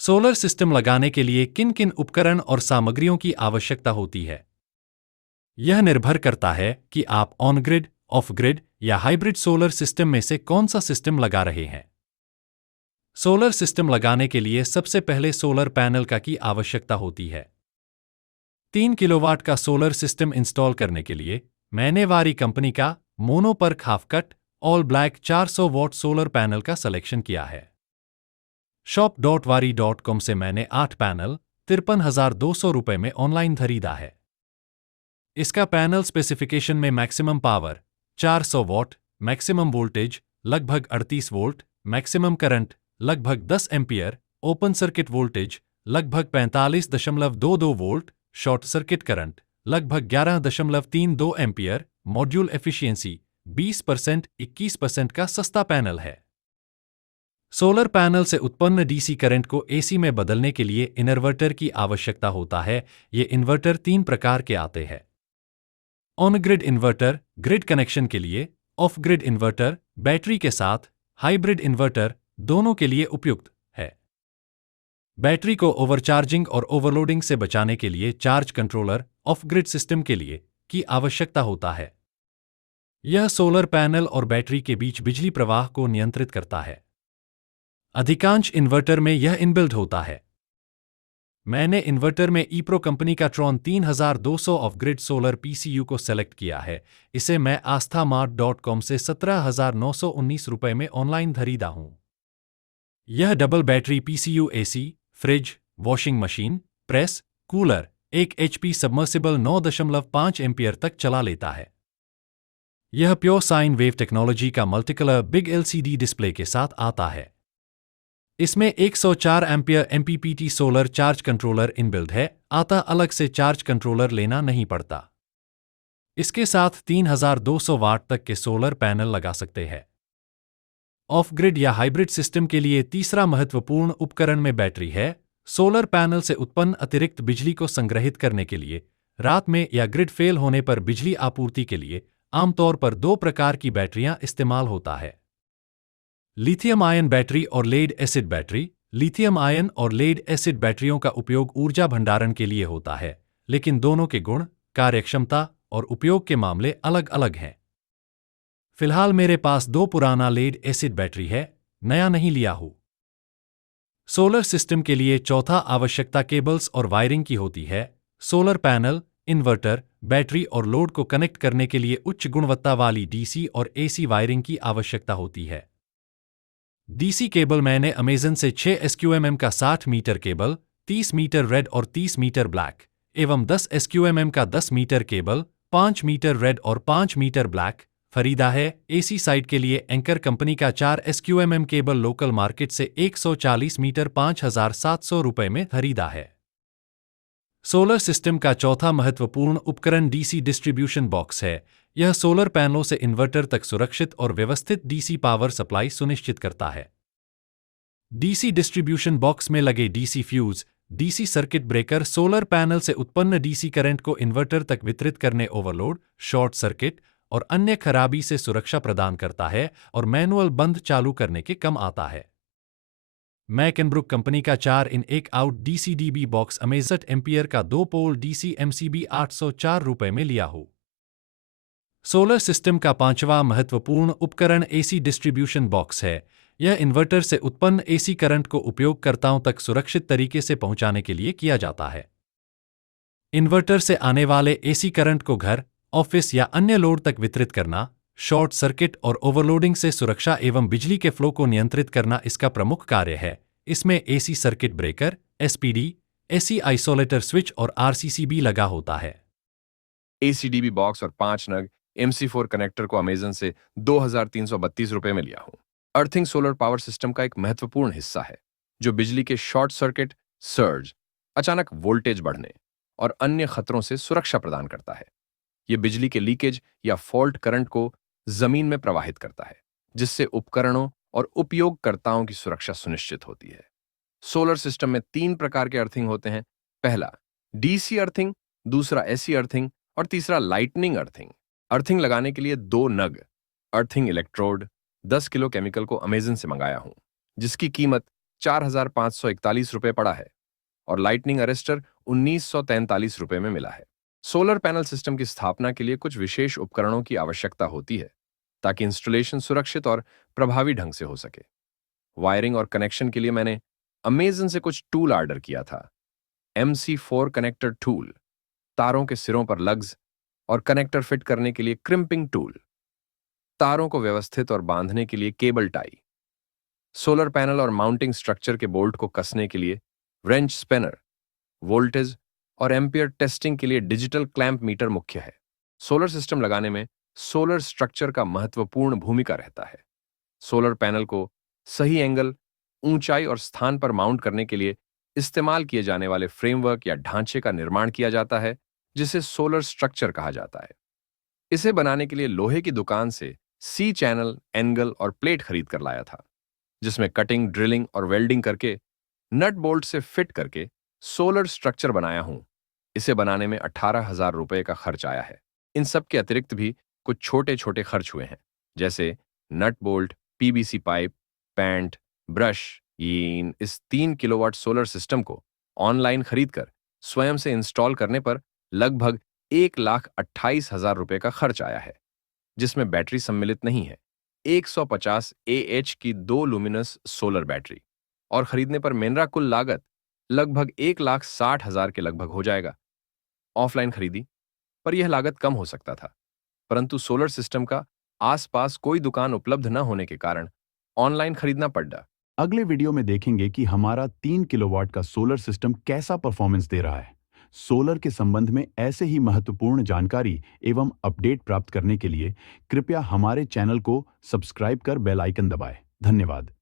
Solar system लगाने के लिए किन किन उपकरण और सामग्रियों की आवश्यकता होती है? यह निर्भर करता है कि आप ऑन ग्रिड, ऑफ ग्रिड या हाइब्रिड सोलर सिस्टम में से कौन सा सिस्टम लगा रहे हैं। सोलर सिस्टम लगाने के लिए सबसे पहले सोलर पैनल का की आवश्यकता होती है। 3 किलोवाट का सोलर सिस्टम इंस्टॉल करने के लिए मैंने वारी कंपनी का mono PERC half cut all black 400 what solar panel का सिलेक्शन किया है। shop.wari.com से मैंने 8 पैनल 53,200 रुपये में ऑनलाइन खरीदा है। इसका पैनल स्पेसिफिकेशन में maximum power 400 what, maximum voltage लगभग 38 वोल्ट, मैक्सिमम करंट लगभग 10 एम्पियर, ओपन सर्किट वोल्टेज लगभग 45.22 वोल्ट, शॉर्ट सर्किट करंट लगभग 11.32 एम्पियर, मॉड्यूल एफिशिएंसी 20% 21% का सस्ता पैनल है। सोलर पैनल से उत्पन्न डीसी करंट को एसी में बदलने के लिए इन्वर्टर की आवश्यकता होता है। ये इन्वर्टर 3 प्रकार के आते हैं। On grid inverter grid connection के लिए, ऑफ ग्रिड इन्वर्टर बैटरी के साथ, हाइब्रिड इन्वर्टर दोनों के लिए उपयुक्त है। बैटरी को ओवरचार्जिंग और ओवरलोडिंग से बचाने के लिए charge controller of grid system के लिए की आवश्यकता होता है। यह सोलर पैनल और बैटरी के बीच बिजली प्रवाह को नियंत्रित करता है। अधिकांश इन्वर्टर में यह इनबिल्ट होता है। मैंने इन्वर्टर में ईप्रो कंपनी का Tron 3200 of grid solar PCU को सेलेक्ट किया है। इसे मैं आस्थामार्ट.com से 17,919 रुपये में ऑनलाइन खरीदा हूं। यह double battery PCU AC, fridge, washing machine, press, cooler, एक एचपी सबमर्सिबल 9.5 एम्पियर तक चला लेता है। यह प्योर साइन वेव टेक्नोलॉजी का मल्टीकलर बिग एलसीडी डिस्प्ले के साथ आता है। इसमें 104 ampere MPPT solar charge controller inbuilt है, अतः अलग से चार्ज कंट्रोलर लेना नहीं पड़ता। इसके साथ 3200 वाट तक के सोलर पैनल लगा सकते हैं। ऑफ ग्रिड या हाइब्रिड सिस्टम के लिए तीसरा महत्वपूर्ण उपकरण में बैटरी है। सोलर पैनल से उत्पन्न अतिरिक्त बिजली को संग्रहित करने के लिए रात में या ग्रिड फेल होने पर बिजली आपूर्ति के लिए आमतौर पर 2 प्रकार की बैटरियां इस्तेमाल होता है। लिथियम आयन बैटरी और lead acid battery. Lithium ion और लेड एसिड बैटरियों का उपयोग ऊर्जा भंडारण के लिए होता है, लेकिन दोनों के गुण, कार्यक्षमता और उपयोग के मामले अलग-अलग हैं। फिलहाल मेरे पास 2 पुराना लेड एसिड बैटरी है, नया नहीं लिया हूं। सोलर सिस्टम के लिए चौथा आवश्यकता केबल्स और वायरिंग की होती है। सोलर पैनल, इन्वर्टर, बैटरी और लोड को कनेक्ट करने के लिए उच्च गुणवत्ता वाली डीसी और एसी वायरिंग की आवश्यकता होती है। डीसी केबल मैंने अमेजन से 6 SQMM का 60 मीटर केबल, 30 मीटर रेड और 30 मीटर ब्लैक एवं 10 SQMM का 10 मीटर केबल, 5 मीटर रेड और 5 मीटर ब्लैक खरीदा है। एसी साइड के लिए एंकर कंपनी का 4 SQMM केबल लोकल मार्केट से 140 मीटर 5,700 रुपये में खरीदा है। सोलर सिस्टम का चौथा महत्वपूर्ण उपकरण डीसी डिस्ट्रीब्यूशन बॉक्स है। यह सोलर पैनलों से इन्वर्टर तक सुरक्षित और व्यवस्थित डीसी पावर सप्लाई सुनिश्चित करता है। डीसी डिस्ट्रीब्यूशन बॉक्स में लगे DC fuse, DC circuit breaker solar panel से उत्पन्न डीसी करंट को इन्वर्टर तक वितरित करने, ओवरलोड, शॉर्ट सर्किट और अन्य खराबी से सुरक्षा प्रदान करता है और मैनुअल बंद चालू करने के कम आता है। मैकेनब्रुक कंपनी का 4 इन 1 out DC-dB box Amazon ampere का 2 पोल डीसी एमसीबी 804 रुपये में लिया हो। सोलर सिस्टम का पांचवा महत्वपूर्ण उपकरण एसी डिस्ट्रीब्यूशन बॉक्स है। यह इन्वर्टर से उत्पन्न एसी करंट को उपयोगकर्ताओं तक सुरक्षित तरीके से पहुंचाने के लिए किया जाता है। इन्वर्टर से आने वाले एसी करंट को घर, ऑफिस या अन्य लोड तक वितरित करना, शॉर्ट सर्किट और ओवरलोडिंग से सुरक्षा एवं बिजली के फ्लो को नियंत्रित करना इसका प्रमुख कार्य है। इसमें AC circuit breaker, SPD, AC isolator switch और आरसीसी भी लगा होता है। एसीडीबी बॉक्स और 5 नग MC4 कनेक्टर को अमेजन से 2,332 रुपये में लिया हूं। अर्थिंग सोलर पावर सिस्टम का एक महत्वपूर्ण हिस्सा है, जो बिजली के शॉर्ट सर्किट, सर्ज, अचानक वोल्टेज बढ़ने और अन्य खतरों से सुरक्षा प्रदान करता है। यह बिजली के लीकेज या फॉल्ट करंट को जमीन में प्रवाहित करता है, जिससे उपकरणों और उपयोगकर्ताओं की सुरक्षा सुनिश्चित होती है। सोलर सिस्टम में 3 प्रकार के अर्थिंग होते हैं। पहला डीसी अर्थिंग, दूसरा एसी अर्थिंग और तीसरा लाइटनिंग अर्थिंग। अर्थिंग लगाने के लिए 2 नग अर्थिंग इलेक्ट्रोड 10 किलो केमिकल को अमेजन से मंगाया हूं, जिसकी कीमत ₹4,541 पड़ा है और लाइटनिंग अरेस्टर ₹1,943 में मिला है। सोलर पैनल सिस्टम की स्थापना के लिए कुछ विशेष उपकरणों की आवश्यकता होती है ताकि इंस्टॉलेशन सुरक्षित और प्रभावी ढंग से हो सके। वायरिंग और कनेक्शन के लिए मैंने अमेजन से कुछ टूल ऑर्डर किया था। MC4 कनेक्टर टूल, तारों के सिरों पर लग्स और कनेक्टर फिट करने के लिए क्रिम्पिंग टूल, तारों को व्यवस्थित और बांधने के लिए केबल टाई, सोलर पैनल और माउंटिंग स्ट्रक्चर के बोल्ट को कसने के लिए व्रेंच स्पिनर, वोल्टेज और एम्पियर टेस्टिंग के लिए डिजिटल क्लैंप मीटर मुख्य है। सोलर सिस्टम लगाने में सोलर स्ट्रक्चर का महत्वपूर्ण भूमिका रहता है। सोलर पैनल को सही एंगल, ऊंचाई और स्थान पर माउंट करने के लिए इस्तेमाल किए जाने वाले फ्रेमवर्क या ढांचे का निर्माण किया जाता है, जिसे सोलर स्ट्रक्चर कहा जाता है। इसे बनाने के लिए लोहे की दुकान से सी चैनल, एंगल और प्लेट खरीद कर लाया था, जिसमें कटिंग, ड्रिलिंग और वेल्डिंग करके नट बोल्ट से फिट करके सोलर स्ट्रक्चर बनाया हूं। इसे बनाने में ₹18,000 का खर्च आया है। इन सब के अतिरिक्त भी कुछ छोटे छोटे खर्च हुए हैं, जैसे nut bolt, PVC pipe, paint, brush. इस 3 किलोवाट सोलर सिस्टम को ऑनलाइन खरीदकर स्वयं से इंस्टॉल करने पर लगभग ₹1,28,000 का खर्च आया है, जिसमें बैटरी सम्मिलित नहीं है। 150 AH की 2 लुमिनस सोलर बैटरी और खरीदने पर मेरा कुल लागत लगभग 1,60,000 के लगभग हो जाएगा। ऑफलाइन खरीदी पर यह लागत कम हो सकता था, परंतु सोलर सिस्टम का आसपास कोई दुकान उपलब्ध न होने के कारण ऑनलाइन खरीदना पड़ा। अगले वीडियो में देखेंगे कि हमारा 3 किलोवाट का सोलर सिस्टम कैसा परफॉर्मेंस दे रहा है। सोलर के संबंध में ऐसे ही महत्वपूर्ण जानकारी एवं अपडेट प्राप्त करने के लिए कृपया हमारे चैनल को सब्सक्राइब कर बेल आइकन दबाएं। धन्यवाद।